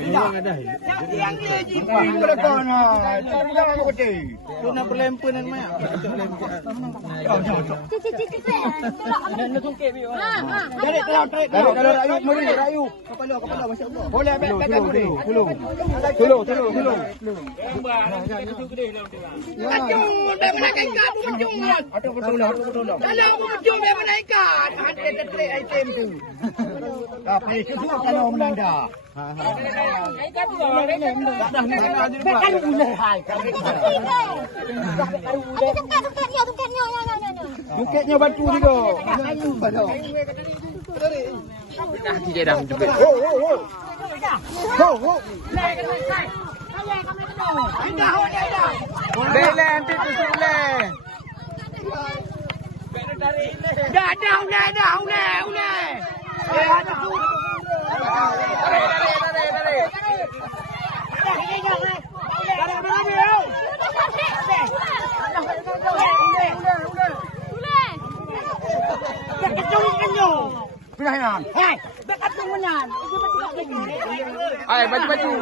Tidak ada. Yang dia jipang belakang nah. Jangan aku kecil. Tu nak berlempun dan main. Tarik kalau rayu mari rayu. Kepala masya-Allah. Boleh ambil pegang tu. Tolong. Mencung dah menaikkan ikan tu mencung. Aduh betul. Kalau mencung dia menaikkan. Ada trade item tu. Apa itu kalau menanda. Ikan tu dah kan ular hai. Bukitnya batu juga. Nanti dia dah juga. Bela nanti tu sile. Dah ular. Pindahan. Hei, dekat menyan. Ay, baju.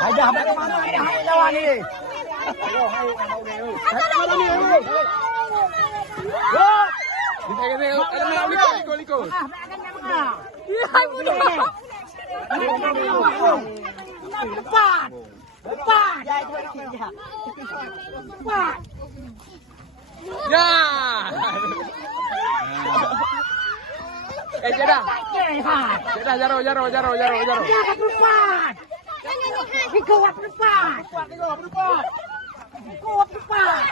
Ada mana hai lawan ni. Ada liko. Hai mudah. Cepat. Ya. Jadah. Jaro. Cepat. Kuat cepat.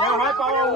Yang hai pawang.